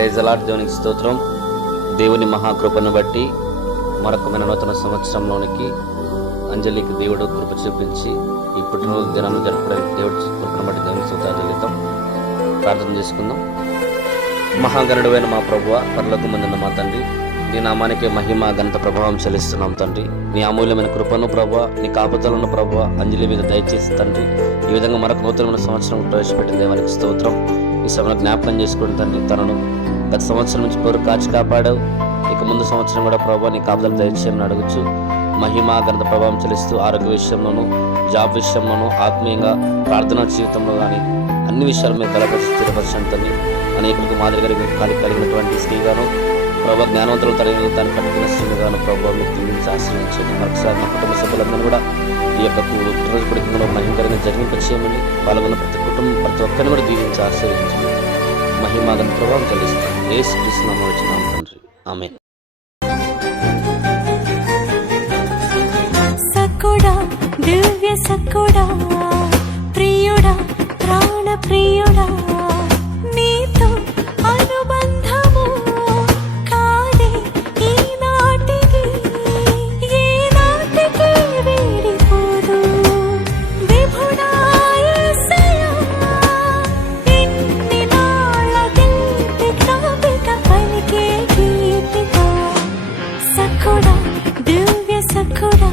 Praise the lord. దేవునికి స్తోత్రం. దేవుని మహాకృపను బట్టి మరొకమైన నూతన సంవత్సరంలోనికి అంజలికి దేవుడు కృప చూపించి ఈ పుట్టినరోజు దినాన్ని జరపడానికి దేవుడు కృపను బట్టి దేవునికి స్తోత్రాలు చెల్లిద్దాం. ప్రార్థన చేసుకుందాం. మహాగణుడైన మా ప్రభువ, పరలోకమందున్న మా తండ్రి, నీ నామానికే మహిమ ఘనత ప్రభావం చెల్లిస్తున్నాం తండ్రి. నీ అమూల్యమైన కృపను ప్రభువ, నీ కాపుదలను ప్రభువ అంజలి మీద దయచేసి తండ్రి, ఈ విధంగా మరొక నూతనమైన సంవత్సరం ప్రవేశపెట్టిన దేవానికి స్తోత్రం. ఈ సమయంలో జ్ఞాపకం చేసుకుని తండ్రి, తనను గత సంవత్సరం నుంచి పూర్వ కాచి కాపాడావు. ఇక ముందు సంవత్సరం కూడా ప్రభావ నీ కాపుదలు దయచేయమని అడుగుచు మహిమ ఘనత ప్రభావం చెల్లిస్తూ ఆరోగ్య విషయంలోనూ, జాబ్ విషయంలోనూ, ఆత్మీయంగా ప్రార్థనా జీవితంలో కానీ అన్ని విషయాల మీద బలపరిచి స్థిరపరచండి తండ్రి. అనేకులకు మాదిరిగా కలిగినటువంటి స్త్రీగాను ప్రభావ, జ్ఞానవంతులు తరగతి దాన్ని కట్టుకున్న స్త్రీగాను ప్రభావ మీకు దీవించి ఆశ్రయించండి. మరొకసారి మా కుటుంబ సభ్యులందరూ కూడా ఈ యొక్క పుట్టినరోజు పడుకున్న మహిమకరంగా జరిగింపచేయమని పాల్గొన్న ప్రతి ఒక్కరిని కూడా దీవించి ఆశ్రయించండి. మహిమాగన ప్రభావం చెల్లిస్తాం. యేసు క్రీస్తు నామమున వచ్చినాం తండ్రి, ఆమేన్. సకుడా దివ్య సకుడా, ప్రియుడా ప్రాణ ప్రియుడా, నీతో అనుబంధము కాదే ఈనాటికి, ఏనాటికి వీడిపోదు. విభుడా యేసయ్యా, ఇన్ని నాళ్ళ దివ్య జ్ఞాపిక పలికే గీతిక. సకుడా దివ్య సకుడా,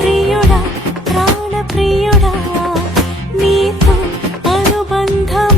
ప్రియుడా ప్రాణ ప్రియుడా, నీతో అనుబంధం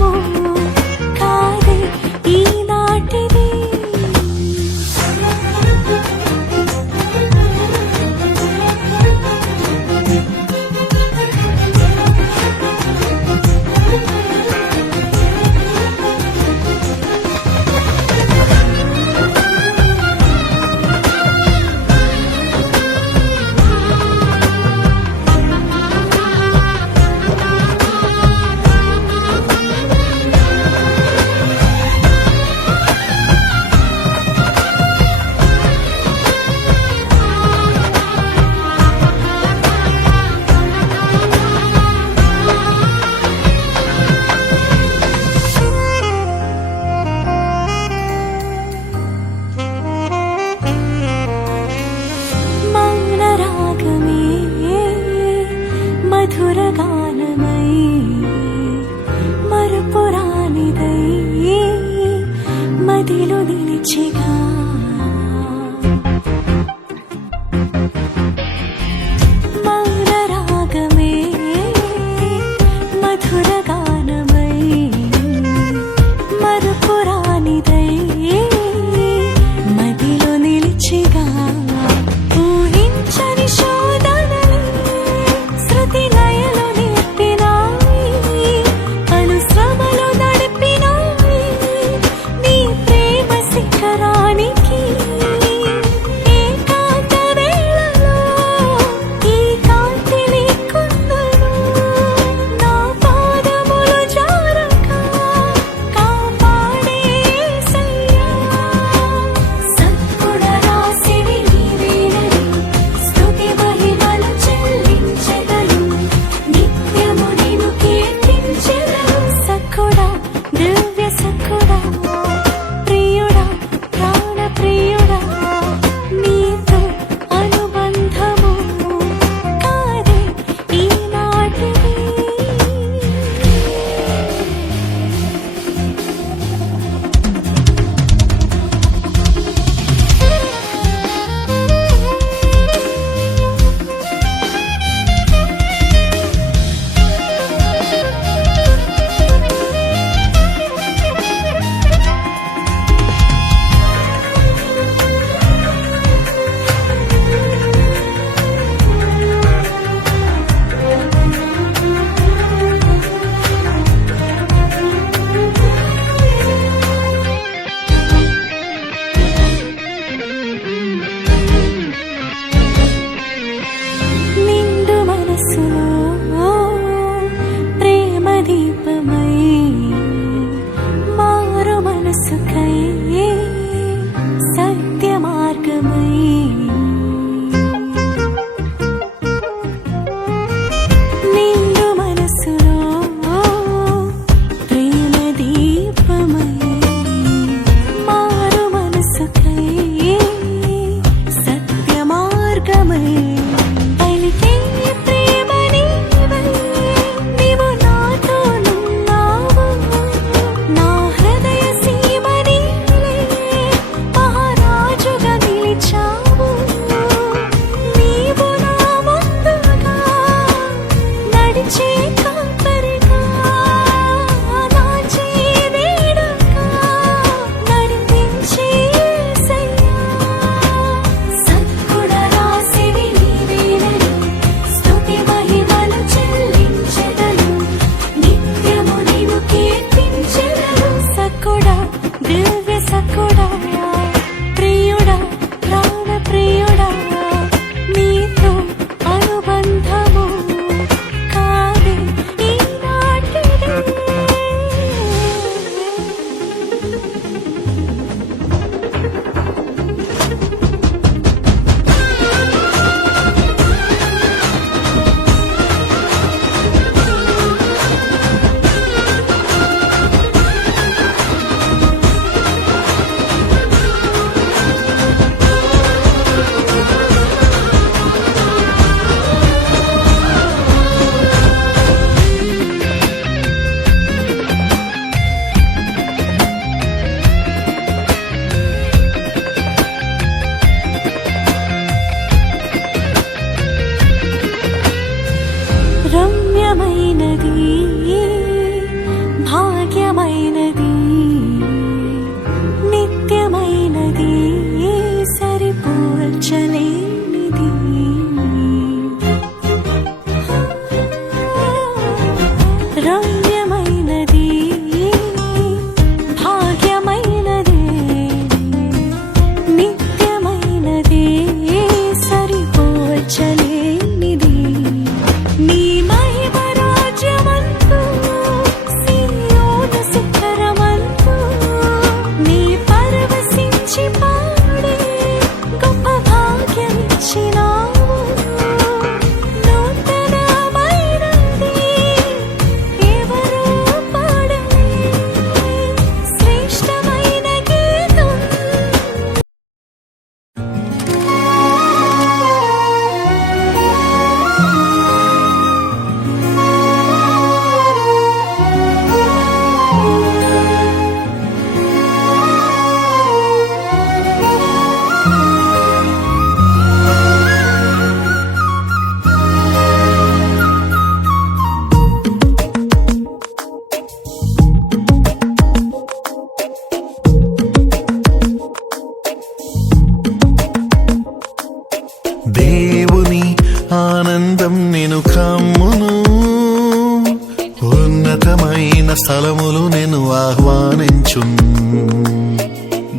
స్థలములు నేను ఆహ్వానించున్.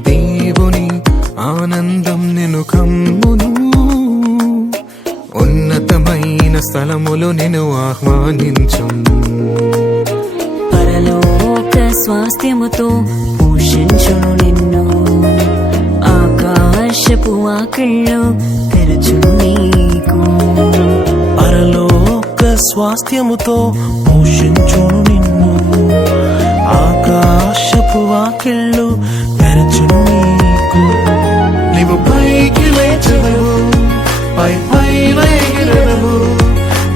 దేవుని ఆనందం నిన్ను కమ్మును, ఉన్నతమైన స్థలములు నిన్ను ఆహ్వానించు. పరలోక స్వాస్థ్యముతో పోషించును నిన్ను, ఆకాశపు వాకిళ్ళు తెరచును నీకు. పరలోక స్వాస్థ్యముతో పోషించును నిన్ను, ఆకాశపు వాకిళ్ళు తెరచును నీకు. నీవు పైకి లేచెదవు, పై పైన ఎగిరెదవు.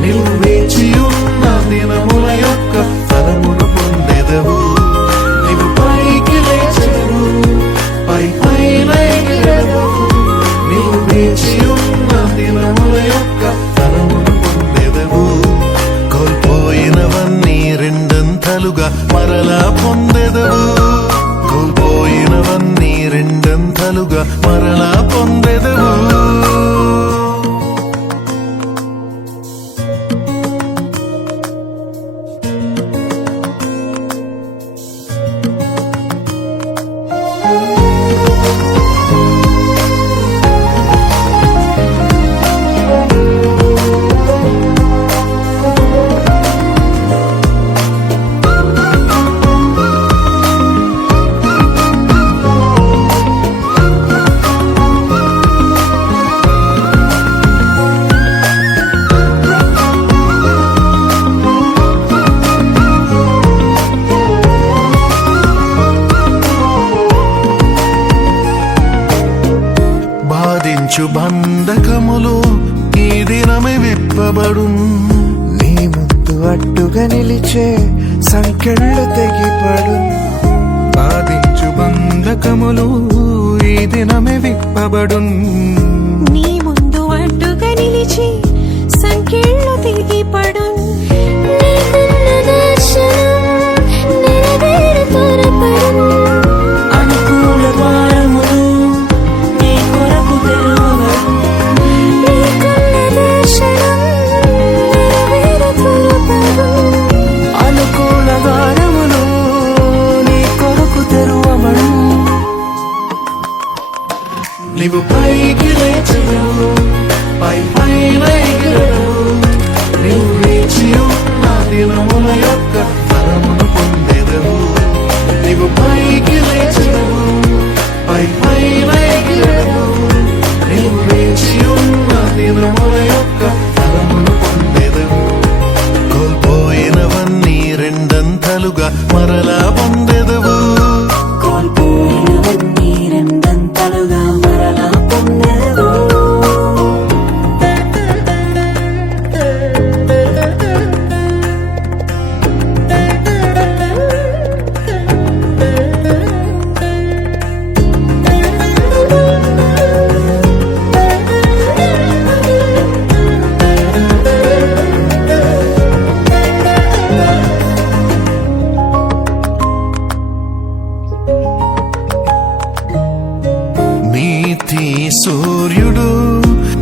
నీవు వేచి ఉన్న దినముల యొక్క ఫలమును పొందెదవు. నీవు పైకి లేచెదవు, పై పైన ఎగిరెదవు. నీవు వేచి ఉన్న దినముల యొక్క ఫలమును పొందెదవు. కోల్పోయినవన్నీ రెండంతలుగా మరలా పొందెదవు. కోల్పోయినవన్నీ రెండంతలుగా మరలా పొందెదవు. బాధించు బంధకములు ఈ దినమే విప్పబడు. నీ ముందు అడ్డుగా నిలిచే సంకెళ్ళు తెగిపడు. బాధించు బంధకములు ఈ దినమే విప్పబడు. నీ ముందు అడ్డుగా నిలిచి సంకెళ్ళు తెగిపడు. నీకున్న దర్శనం నెరవేరు త్వరపడు. అనుకూల ద్వారములు నీ కొరకు తెరువబడు. నీకున్న దర్శనం నెరవేరు త్వరపడు. అనుకూల ద్వారములు నీ కొరకు తెరువబడు. నీవు పైకి లేచెదవు, పై పైన ఎగిరెదవు. నీవు వేచి ఉన్న దినముల యొక్క ఫలమును పొందెదవు. నీవు పైకి లేచెదవు, పై పైన ఎగిరెదవు. నీవు వేచి ఉన్న దినముల యొక్క ఫలమును పొందెదవు. కోల్పోయినవన్నీ రెండంతలుగా మరలా పొందెదవు. కోల్పోయినవన్నీ రెండంతలుగా మరలా పొందెదవు. నీతి సూర్యుడు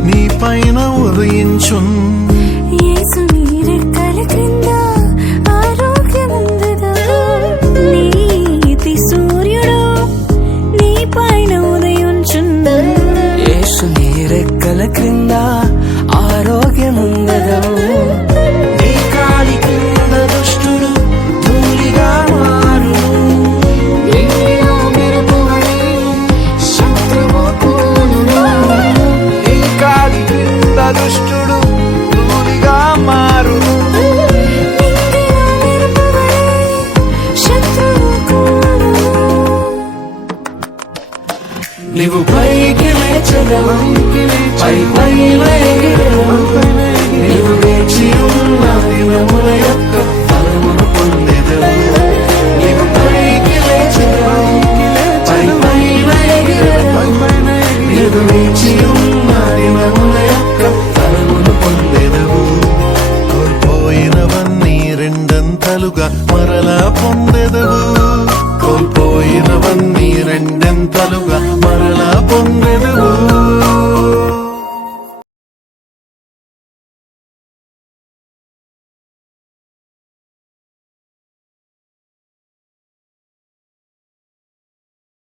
నీ పైన ఉదయించున్. యేసు నీ రెక్కల క్రింద ఆరోగ్యముందెదవు. నీతి సూర్యుడు నీ పైన ఉదయించును. యేసు నీ రెక్కల క్రింద ఆరోగ్యముందెదవు. నీ కాలి క్రింద దుష్టుడు ధూళిగా మారును. నీలో మెరుపువలె శత్రువు కూలును. నీ కాలి క్రింద దుష్టుడు ధూళిగా మారును. నీలో మెరుపువలె శత్రువు కూలును. నీవు పైకి లేచెదవు, పై పైన ఎగిరెదవు. నీవు వేచి ఉన్న దినముల యొక్క ఫలమును పొందెదవు. నీవు పైకి లేచెదవు, పై పైన ఎగిరెదవు. నీవు వేచి ఉన్న దినముల యొక్క ఫలమును పొందెదవు. కోల్పోయినవన్నీ రెండంతలుగా మరలా పొందెదవు. కోల్పోయినవన్నీ